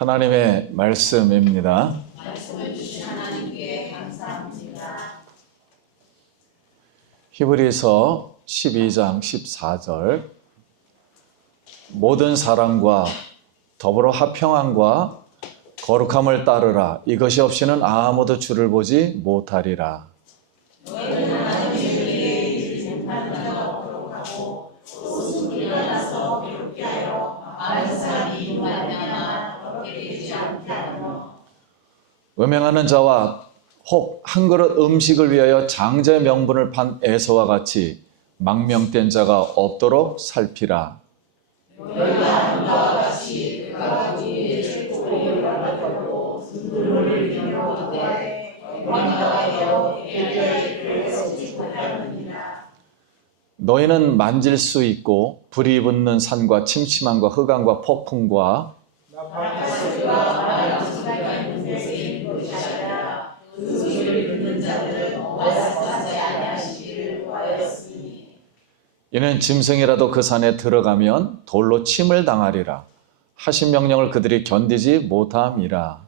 하나님의 말씀입니다. 말씀을 주신 하나님께 감사합니다. 히브리서 12장 14절 모든 사랑과 더불어 화평함과 거룩함을 따르라. 이것이 없이는 아무도 주를 보지 못하리라. 너희는 하나님의 이르지 못하는 자가 없도록 하고 또 숨기를 나서 괴롭게 하여 많은 사람이 이로 말미암아 얻게 되지 않게 하며 음행하는 자와 혹 한 그릇 음식을 위하여 장자의 명분을 판 에서와 같이 망명된 자가 없도록 살피라. 너희가 안과 같이 그가 우리의 축복을 받아들고 눈물을 흘리려고 원하여 예배를 쓰지 못하느니라. 너희는 만질 수 있고 불이 붙는 산과 침침함과 흑암과 폭풍과 이는 짐승이라도 그 산에 들어가면 돌로 침을 당하리라 하신 명령을 그들이 견디지 못함이라.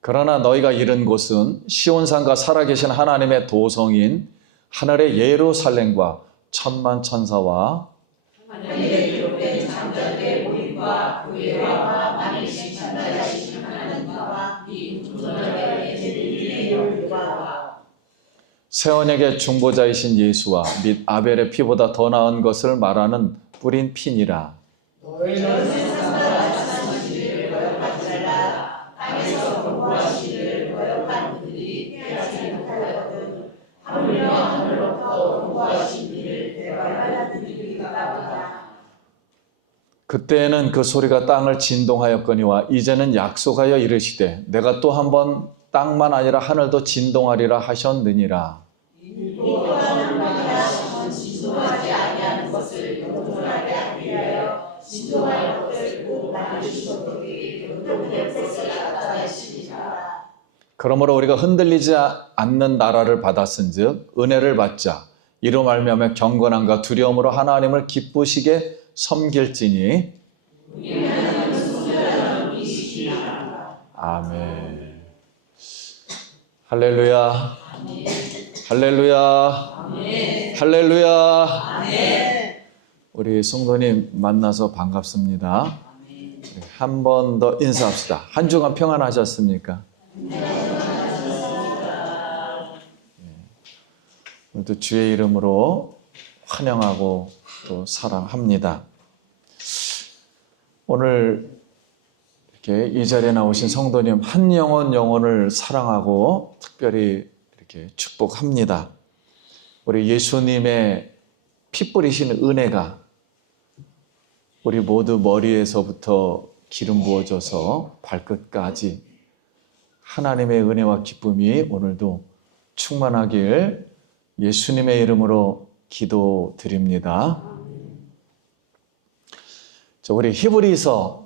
그러나 너희가 이른 곳은 시온산과 살아계신 하나님의 도성인 하늘의 예루살렘과 천만 천사와 하늘에 기록된 장자들의 모임과 그 예화와 만일신 천사이신 하나님과 이 존귀하게 제일의 영광과 세원에게 중보자이신 예수와 및 아벨의 피보다 더 나은 것을 말하는 뿌린 피니라. 너희는 세상과 사시를 거역하지 말라. 땅에서 공부하시를 거역한 그들이 피하지 못하였거든. 하물며 하늘로부터 공부하신 이를 대발하여 드리리까 보다. 그때에는 그 소리가 땅을 진동하였거니와 이제는 약속하여 이르시되 내가 또 한 번 땅만 아니라 하늘도 진동하리라 하셨느니라. 또 다른 말이라 진동하지 아니하는 것을 영존하게 하기 위하여 진동할 것을 꼭 만드시더니 영존될 것을 나타내시리라. 그러므로 우리가 흔들리지 않는 나라를 받았은즉 은혜를 받자. 이로 말미암아 경건함과 두려움으로 하나님을 기쁘시게 섬길지니. 아멘. 할렐루야. 할렐루야. 할렐루야. 우리 성도님 만나서 반갑습니다. 한 번 더 인사합시다. 한 주간 평안하셨습니까? 오늘도 주의 이름으로 환영하고 또 사랑합니다. 오늘 이렇게 이 자리에 나오신 성도님 한 영혼을 사랑하고 특별히 이렇게 축복합니다. 우리 예수님의 피 뿌리신 은혜가 우리 모두 머리에서부터 기름 부어져서 발끝까지 하나님의 은혜와 기쁨이 오늘도 충만하길 예수님의 이름으로 기도드립니다. 우리 히브리서는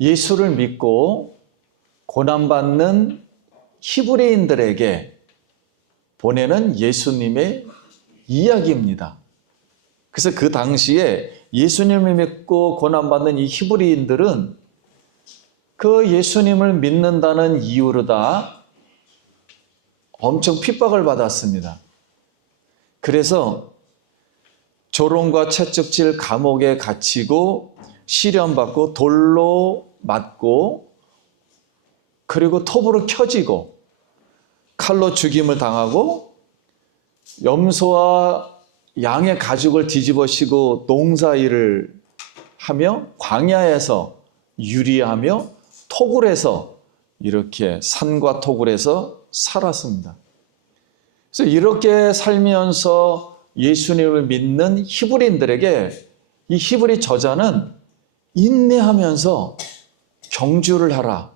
예수를 믿고 고난받는 히브리인들에게 보내는 예수님의 이야기입니다. 그래서 그 당시에 예수님을 믿고 고난받는 이 히브리인들은 그 예수님을 믿는다는 이유로 다 엄청 핍박을 받았습니다. 그래서 조롱과 채찍질 감옥에 갇히고 시련받고 돌로 맞고 그리고 톱으로 켜지고 칼로 죽임을 당하고 염소와 양의 가죽을 뒤집어쓰고 농사일을 하며 광야에서 유리하며 토굴에서 이렇게 산과 토굴에서 살았습니다. 그래서 이렇게 살면서 예수님을 믿는 히브리인들에게 이 히브리 저자는 인내하면서 경주를 하라.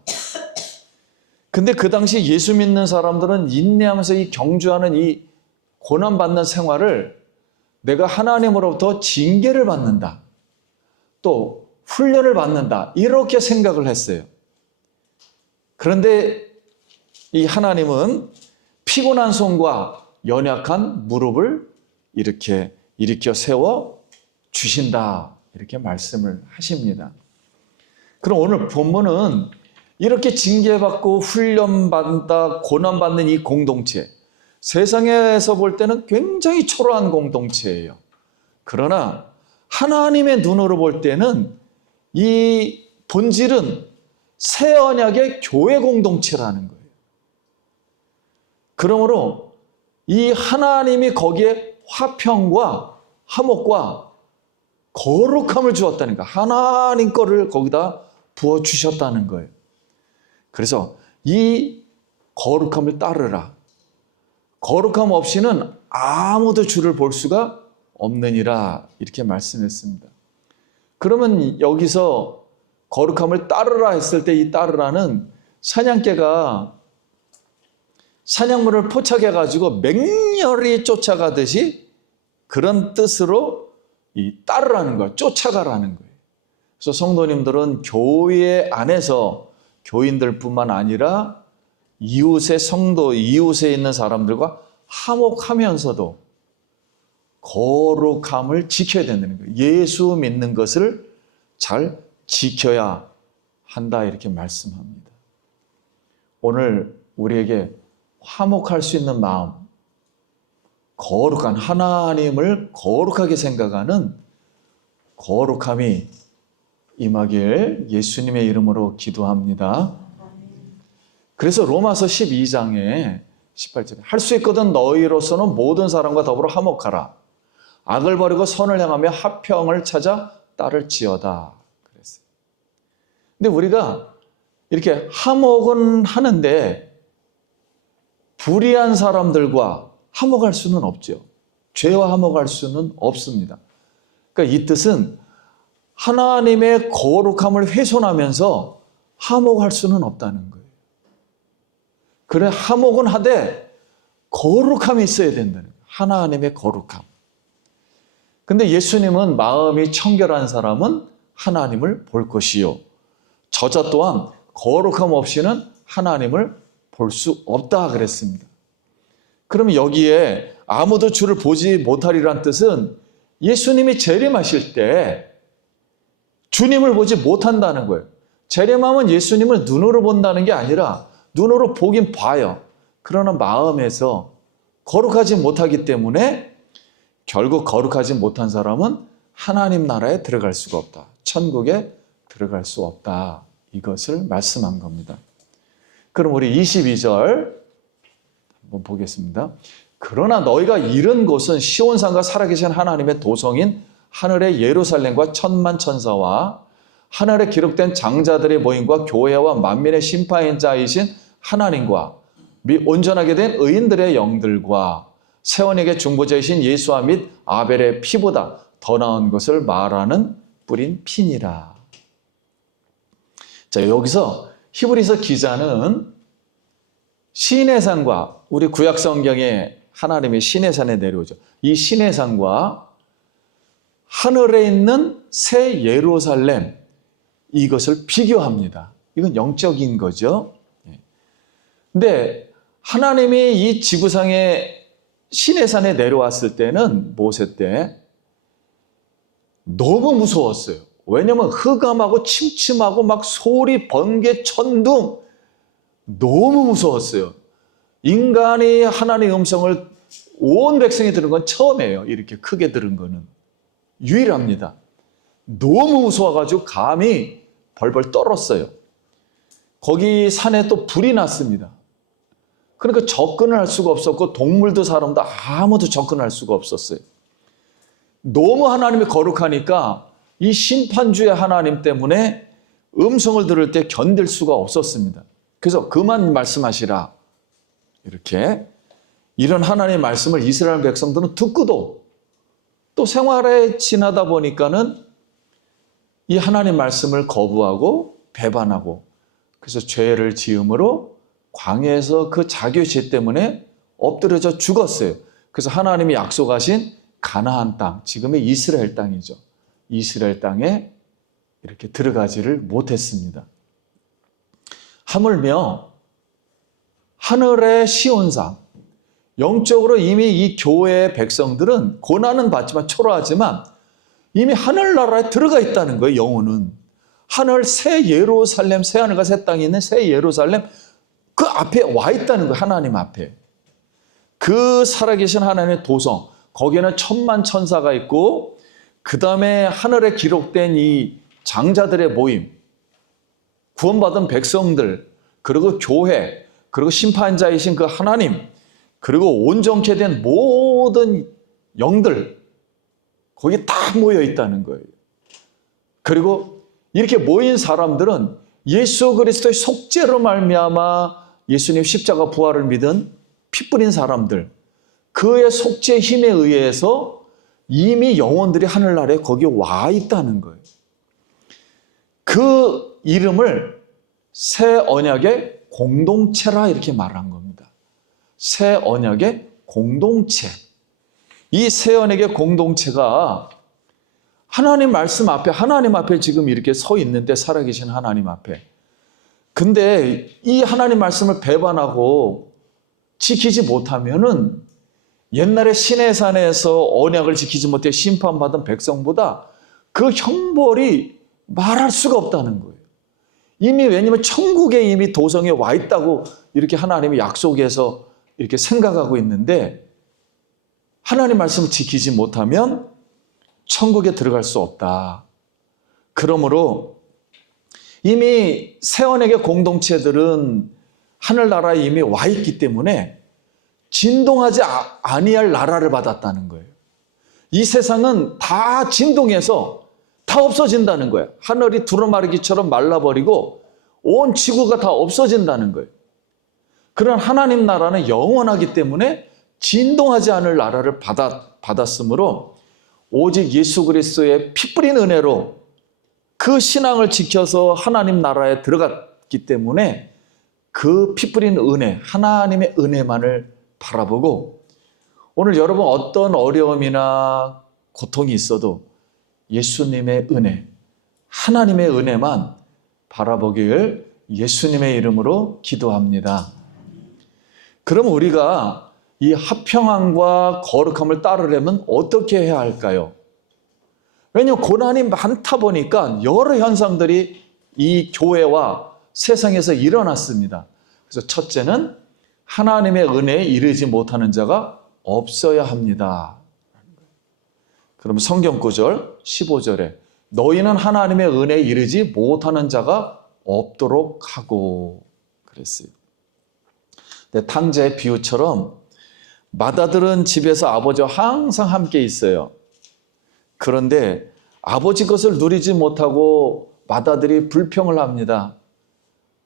근데 그 당시 예수 믿는 사람들은 인내하면서 이 경주하는 이 고난받는 생활을 내가 하나님으로부터 징계를 받는다. 또 훈련을 받는다. 이렇게 생각을 했어요. 그런데 이 하나님은 피곤한 손과 연약한 무릎을 이렇게 일으켜 세워 주신다. 이렇게 말씀을 하십니다. 그럼 오늘 본문은 이렇게 징계받고 훈련받다 고난받는 이 공동체, 세상에서 볼 때는 굉장히 초라한 공동체예요. 그러나 하나님의 눈으로 볼 때는 이 본질은 새 언약의 교회 공동체라는 거예요. 그러므로 이 하나님이 거기에 화평과 화목과 거룩함을 주었다는 거, 하나님 거를 거기다 부어주셨다는 거예요. 그래서 이 거룩함을 따르라. 거룩함 없이는 아무도 주를 볼 수가 없느니라 이렇게 말씀했습니다. 그러면 여기서 거룩함을 따르라 했을 때 이 따르라는 사냥개가 사냥물을 포착해가지고 맹렬히 쫓아가듯이 그런 뜻으로 이 따르라는 거예요. 쫓아가라는 거예요. 그래서 성도님들은 교회 안에서 교인들뿐만 아니라 이웃의 성도, 이웃에 있는 사람들과 화목하면서도 거룩함을 지켜야 된다는 거예요. 예수 믿는 것을 잘 지켜야 한다 이렇게 말씀합니다. 오늘 우리에게 화목할 수 있는 마음, 거룩한 하나님을 거룩하게 생각하는 거룩함이 임하길 예수님의 이름으로 기도합니다. 그래서 로마서 12장에 18절에 할 수 있거든 너희로서는 모든 사람과 더불어 화목하라. 악을 버리고 선을 행하며 화평을 찾아 따를지어다. 그랬어요. 근데 우리가 이렇게 화목은 하는데 불의한 사람들과 화목할 수는 없죠. 죄와 화목할 수는 없습니다. 그러니까 이 뜻은 하나님의 거룩함을 훼손하면서 화목할 수는 없다는 거예요. 그래 화목은 하되 거룩함이 있어야 된다는 거예요. 하나님의 거룩함. 근데 예수님은 마음이 청결한 사람은 하나님을 볼 것이요. 저자 또한 거룩함 없이는 하나님을 볼 수 없다 그랬습니다. 그럼 여기에 아무도 주를 보지 못하리란 뜻은 예수님이 재림하실 때 주님을 보지 못한다는 거예요. 재림하면 예수님을 눈으로 본다는 게 아니라 눈으로 보긴 봐요. 그러나 마음에서 거룩하지 못하기 때문에 결국 거룩하지 못한 사람은 하나님 나라에 들어갈 수가 없다. 천국에 들어갈 수 없다. 이것을 말씀한 겁니다. 그럼 우리 22절 한번 보겠습니다. 그러나 너희가 이른 곳은 시온산과 살아계신 하나님의 도성인 하늘의 예루살렘과 천만 천사와 하늘에 기록된 장자들의 모임과 교회와 만민의 심판자이신 하나님과 및 온전하게 된 의인들의 영들과 세원에게 중보자이신 예수와 및 아벨의 피보다 더 나은 것을 말하는 뿌린 피니라. 자, 여기서 히브리서 기자는 시내산과 우리 구약 성경에 하나님이 시내산에 내려오죠. 이 시내산과 하늘에 있는 새 예루살렘 이것을 비교합니다. 이건 영적인 거죠. 근데 하나님이 이 지구상에 시내산에 내려왔을 때는 모세 때 너무 무서웠어요. 왜냐하면 흑암하고 침침하고 막 소리, 번개, 천둥 너무 무서웠어요. 인간이 하나님의 음성을 온 백성이 들은 건 처음이에요. 이렇게 크게 들은 거는. 유일합니다. 너무 무서워가지고 감이 벌벌 떨었어요. 거기 산에 또 불이 났습니다. 그러니까 접근을 할 수가 없었고 동물도 사람도 아무도 접근할 수가 없었어요. 너무 하나님이 거룩하니까 이 심판주의 하나님 때문에 음성을 들을 때 견딜 수가 없었습니다. 그래서 그만 말씀하시라. 이렇게 이런 하나님의 말씀을 이스라엘 백성들은 듣고도 또 생활에 지나다 보니까는 이 하나님 말씀을 거부하고 배반하고 그래서 죄를 지음으로 광야에서 그 자기의 죄 때문에 엎드려져 죽었어요. 그래서 하나님이 약속하신 가나안 땅, 지금의 이스라엘 땅이죠. 이스라엘 땅에 이렇게 들어가지를 못했습니다. 하물며 하늘의 시온산, 영적으로 이미 이 교회의 백성들은 고난은 받지만 초라하지만 이미 하늘나라에 들어가 있다는 거예요. 영혼은. 하늘 새 예루살렘, 새 하늘과 새 땅이 있는 새 예루살렘 그 앞에 와 있다는 거예요. 하나님 앞에. 그 살아계신 하나님의 도성, 거기에는 천만 천사가 있고 그 다음에 하늘에 기록된 이 장자들의 모임, 구원받은 백성들, 그리고 교회, 그리고 심판자이신 그 하나님, 그리고 온전케 된 모든 영들 거기 다 모여 있다는 거예요. 그리고 이렇게 모인 사람들은 예수 그리스도의 속죄로 말미암아 예수님 십자가 부활을 믿은 피 뿌린 사람들, 그의 속죄의 힘에 의해서 이미 영혼들이 하늘나라에 거기에 와 있다는 거예요. 그 이름을 새 언약의 공동체라 이렇게 말한 겁니다. 새 언약의 공동체. 이 새 언약의 공동체가 하나님 말씀 앞에, 하나님 앞에 지금 이렇게 서 있는데, 살아계신 하나님 앞에. 근데 이 하나님 말씀을 배반하고 지키지 못하면은 옛날에 시내산에서 언약을 지키지 못해 심판받은 백성보다 그 형벌이 말할 수가 없다는 거예요. 이미 왜냐하면 천국에 이미 도성에 와 있다고 이렇게 하나님이 약속해서 이렇게 생각하고 있는데 하나님 말씀을 지키지 못하면 천국에 들어갈 수 없다. 그러므로 이미 새 언약의 공동체들은 하늘나라에 이미 와 있기 때문에 진동하지 아니할 나라를 받았다는 거예요. 이 세상은 다 진동해서 다 없어진다는 거예요. 하늘이 두루마리기처럼 말라버리고 온 지구가 다 없어진다는 거예요. 그런 하나님 나라는 영원하기 때문에 진동하지 않을 나라를 받았으므로 오직 예수 그리스도의 피 뿌린 은혜로 그 신앙을 지켜서 하나님 나라에 들어갔기 때문에 그 피 뿌린 은혜, 하나님의 은혜만을 바라보고 오늘 여러분 어떤 어려움이나 고통이 있어도 예수님의 은혜, 하나님의 은혜만 바라보길 예수님의 이름으로 기도합니다. 그럼 우리가 이 화평함과 거룩함을 따르려면 어떻게 해야 할까요? 왜냐하면 고난이 많다 보니까 여러 현상들이 이 교회와 세상에서 일어났습니다. 그래서 첫째는 하나님의 은혜에 이르지 못하는 자가 없어야 합니다. 그럼 성경 구절 15절에 너희는 하나님의 은혜에 이르지 못하는 자가 없도록 하고 그랬어요. 네, 탕자의 비유처럼 맏아들은 집에서 아버지와 항상 함께 있어요. 그런데 아버지 것을 누리지 못하고 맏아들이 불평을 합니다.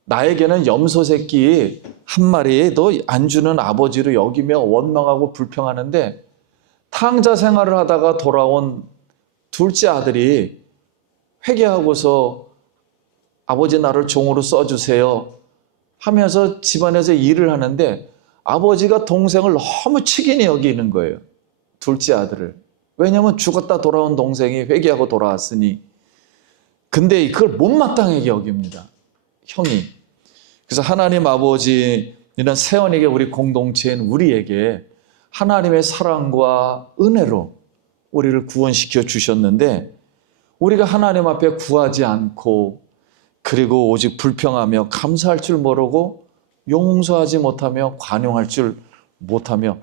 나에게는 염소 새끼 한 마리도 안 주는 아버지로 여기며 원망하고 불평하는데 탕자 생활을 하다가 돌아온 둘째 아들이 회개하고서 아버지 나를 종으로 써주세요 하면서 집안에서 일을 하는데 아버지가 동생을 너무 측은히 여기는 거예요. 둘째 아들을. 왜냐하면 죽었다 돌아온 동생이 회개하고 돌아왔으니. 근데 그걸 못마땅하게 여깁니다. 형이. 그래서 하나님 아버지는 새 언약의 우리 공동체인 우리에게 하나님의 사랑과 은혜로 우리를 구원시켜 주셨는데 우리가 하나님 앞에 구하지 않고 그리고 오직 불평하며 감사할 줄 모르고 용서하지 못하며 관용할 줄 못하며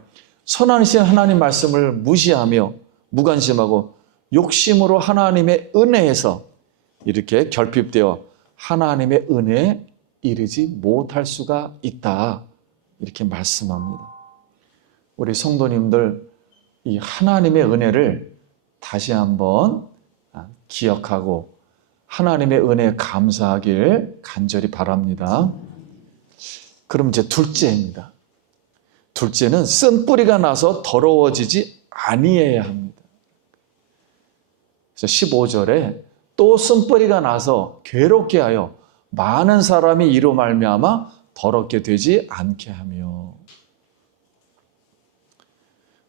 선하신 하나님 말씀을 무시하며 무관심하고 욕심으로 하나님의 은혜에서 이렇게 결핍되어 하나님의 은혜에 이르지 못할 수가 있다. 이렇게 말씀합니다. 우리 성도님들 이 하나님의 은혜를 다시 한번 기억하고 하나님의 은혜에 감사하길 간절히 바랍니다. 그럼 이제 둘째입니다. 둘째는 쓴뿌리가 나서 더러워지지 아니해야 합니다. 그래서 15절에 또 쓴뿌리가 나서 괴롭게 하여 많은 사람이 이로 말미암아 더럽게 되지 않게 하며.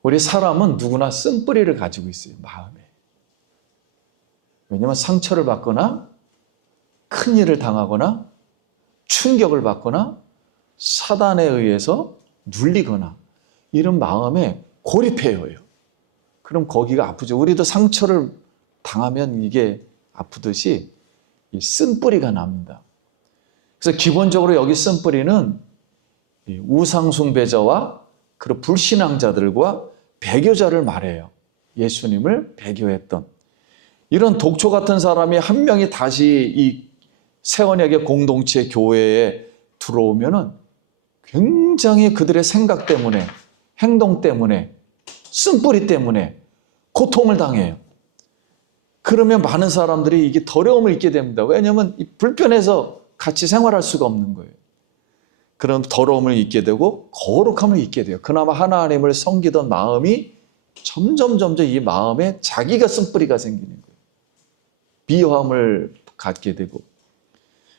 우리 사람은 누구나 쓴뿌리를 가지고 있어요. 마음에. 왜냐하면 상처를 받거나 큰 일을 당하거나 충격을 받거나 사단에 의해서 눌리거나 이런 마음에 고립해요. 그럼 거기가 아프죠. 우리도 상처를 당하면 이게 아프듯이 이 쓴뿌리가 납니다. 그래서 기본적으로 여기 쓴뿌리는 우상숭배자와 그런 불신앙자들과 배교자를 말해요. 예수님을 배교했던. 이런 독초 같은 사람이 한 명이 다시 이 새언약의 공동체 교회에 들어오면은 굉장히 그들의 생각 때문에, 행동 때문에, 쓴뿌리 때문에 고통을 당해요. 그러면 많은 사람들이 이게 더러움을 잊게 됩니다. 왜냐하면 불편해서 같이 생활할 수가 없는 거예요. 그런 더러움을 잊게 되고 거룩함을 잊게 돼요. 그나마 하나님을 섬기던 마음이 점점 이 마음에 자기가 쓴뿌리가 생기는 거예요. 비호함을 갖게 되고.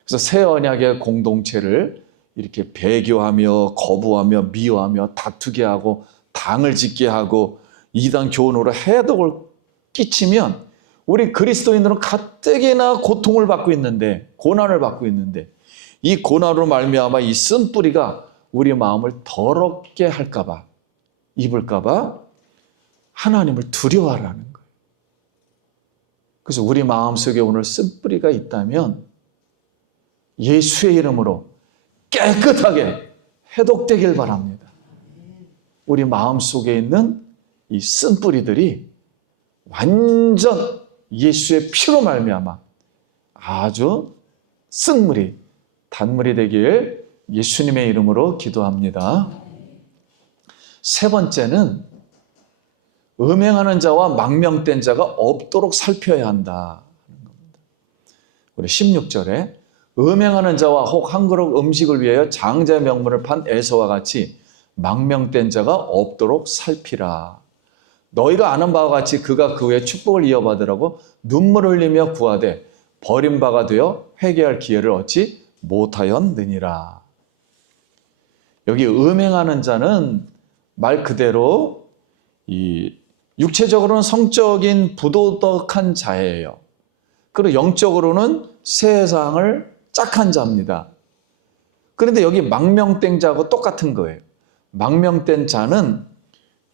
그래서 새 언약의 공동체를 이렇게 배교하며 거부하며 미워하며 다투게 하고 당을 짓게 하고 이단 교훈으로 해독을 끼치면 우리 그리스도인들은 가뜩이나 고통을 받고 있는데, 고난을 받고 있는데, 이 고난으로 말미암아 이 쓴뿌리가 우리 마음을 더럽게 할까봐, 입을까봐 하나님을 두려워하라는 거예요. 그래서 우리 마음속에 오늘 쓴뿌리가 있다면 예수의 이름으로 깨끗하게 해독되길 바랍니다. 우리 마음속에 있는 이 쓴뿌리들이 완전 예수의 피로 말미암아 아주 쓴물이, 단물이 되길 예수님의 이름으로 기도합니다. 세 번째는 음행하는 자와 망명된 자가 없도록 살펴야 한다. 우리 16절에 음행하는 자와 혹 한 그릇 음식을 위하여 장자의 명분을 판 에서와 같이 망명된 자가 없도록 살피라. 너희가 아는 바와 같이 그가 그 후에 축복을 이어받으라고 눈물을 흘리며 구하되 버림바가 되어 회개할 기회를 얻지 못하였느니라. 여기 음행하는 자는 말 그대로 이 육체적으로는 성적인 부도덕한 자예요. 그리고 영적으로는 세상을 짝한 자입니다. 그런데 여기 망명된 자하고 똑같은 거예요. 망명된 자는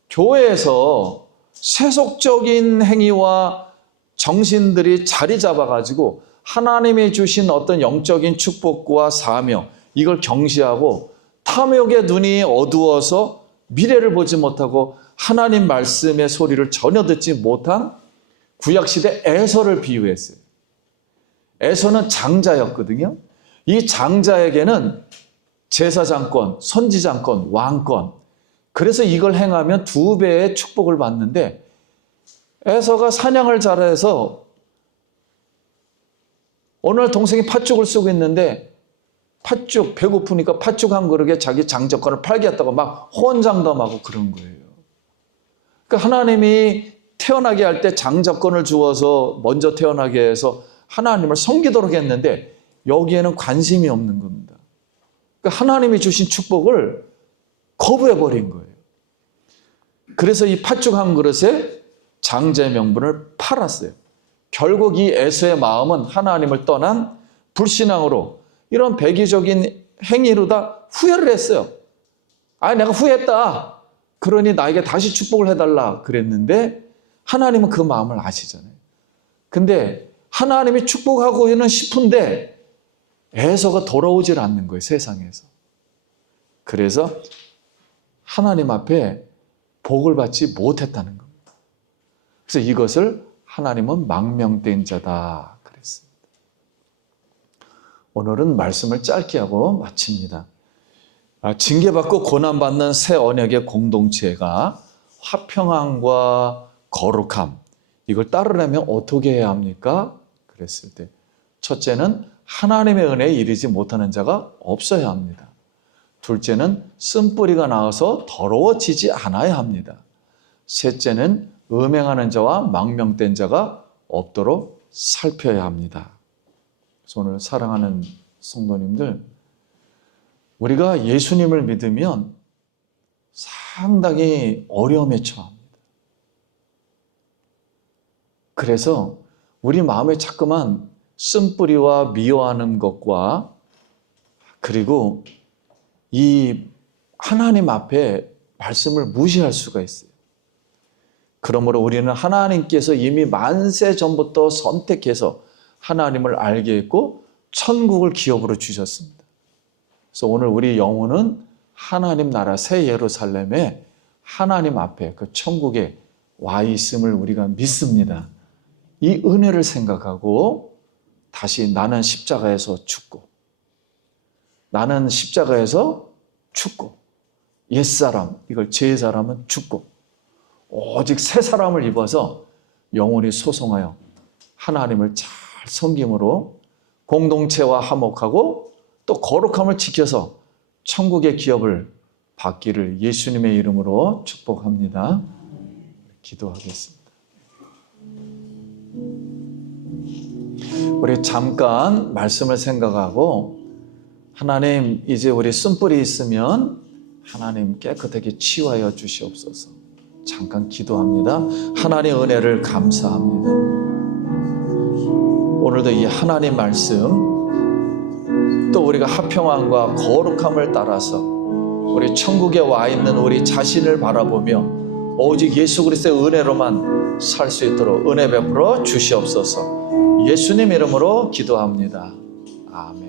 교회에서 세속적인 행위와 정신들이 자리 잡아가지고 하나님이 주신 어떤 영적인 축복과 사명, 이걸 경시하고 탐욕의 눈이 어두워서 미래를 보지 못하고 하나님 말씀의 소리를 전혀 듣지 못한 구약시대 에서를 비유했어요. 에서는 장자였거든요. 이 장자에게는 제사장권, 선지장권, 왕권, 그래서 이걸 행하면 2배의 축복을 받는데 에서가 사냥을 잘해서 어느 날 동생이 팥죽을 쓰고 있는데 팥죽, 배고프니까 팥죽 한 그릇에 자기 장자권을 팔겠다고 막 호언장담하고 그런 거예요. 그러니까 하나님이 태어나게 할 때 장자권을 주어서 먼저 태어나게 해서 하나님을 섬기도록 했는데 여기에는 관심이 없는 겁니다. 그러니까 하나님이 주신 축복을 거부해버린 거예요. 그래서 이 팥죽 한 그릇에 장자의 명분을 팔았어요. 결국 이 에서의 마음은 하나님을 떠난 불신앙으로 이런 배기적인 행위로 다 후회를 했어요. 내가 후회했다. 그러니 나에게 다시 축복을 해달라 그랬는데 하나님은 그 마음을 아시잖아요. 근데 하나님이 축복하고는 싶은데 에서가 돌아오질 않는 거예요, 세상에서. 그래서 하나님 앞에 복을 받지 못했다는 겁니다. 그래서 이것을 하나님은 망명된 자다 그랬습니다. 오늘은 말씀을 짧게 하고 마칩니다. 징계받고 고난받는 새 언약의 공동체가 화평함과 거룩함, 이걸 따르려면 어떻게 해야 합니까? 그랬을 때 첫째는 하나님의 은혜에 이르지 못하는 자가 없어야 합니다. 둘째는 쓴뿌리가 나와서 더러워지지 않아야 합니다. 셋째는 음행하는 자와 망명된 자가 없도록 살펴야 합니다. 그래서 오늘 사랑하는 성도님들, 우리가 예수님을 믿으면 상당히 어려움에 처합니다. 그래서 우리 마음에 자꾸만 쓴뿌리와 미워하는 것과 그리고 이 하나님 앞에 말씀을 무시할 수가 있어요. 그러므로 우리는 하나님께서 이미 만세 전부터 선택해서 하나님을 알게 했고 천국을 기업으로 주셨습니다. 그래서 오늘 우리 영혼은 하나님 나라 새 예루살렘에 하나님 앞에 그 천국에 와 있음을 우리가 믿습니다. 이 은혜를 생각하고 다시 나는 십자가에서 죽고 나는 십자가에서 죽고 옛사람, 이걸 제사람은 죽고 오직 새 사람을 입어서 영원히 소송하여 하나님을 잘 섬김으로 공동체와 화목하고 또 거룩함을 지켜서 천국의 기업을 받기를 예수님의 이름으로 축복합니다. 기도하겠습니다. 우리 잠깐 말씀을 생각하고 하나님, 이제 우리 쓴뿌리 있으면 하나님 깨끗하게 치유하여 주시옵소서. 잠깐 기도합니다. 하나님의 은혜를 감사합니다. 오늘도 이 하나님 말씀, 또 우리가 화평함과 거룩함을 따라서 우리 천국에 와 있는 우리 자신을 바라보며 오직 예수 그리스도의 은혜로만 살 수 있도록 은혜 베풀어 주시옵소서. 예수님 이름으로 기도합니다. 아멘.